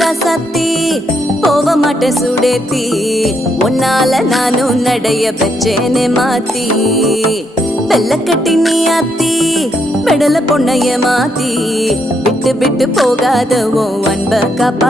ராசாத்தி போக மாட்டேன் சுடேத்தி உன்னால நானும் நடைய பெற்றேனே மாத்தி வெள்ள கட்டி நீ ஆத்தி பெடல பொண்ணைய மாத்தி விட்டு விட்டு போகாத உன் அன்ப காப்பா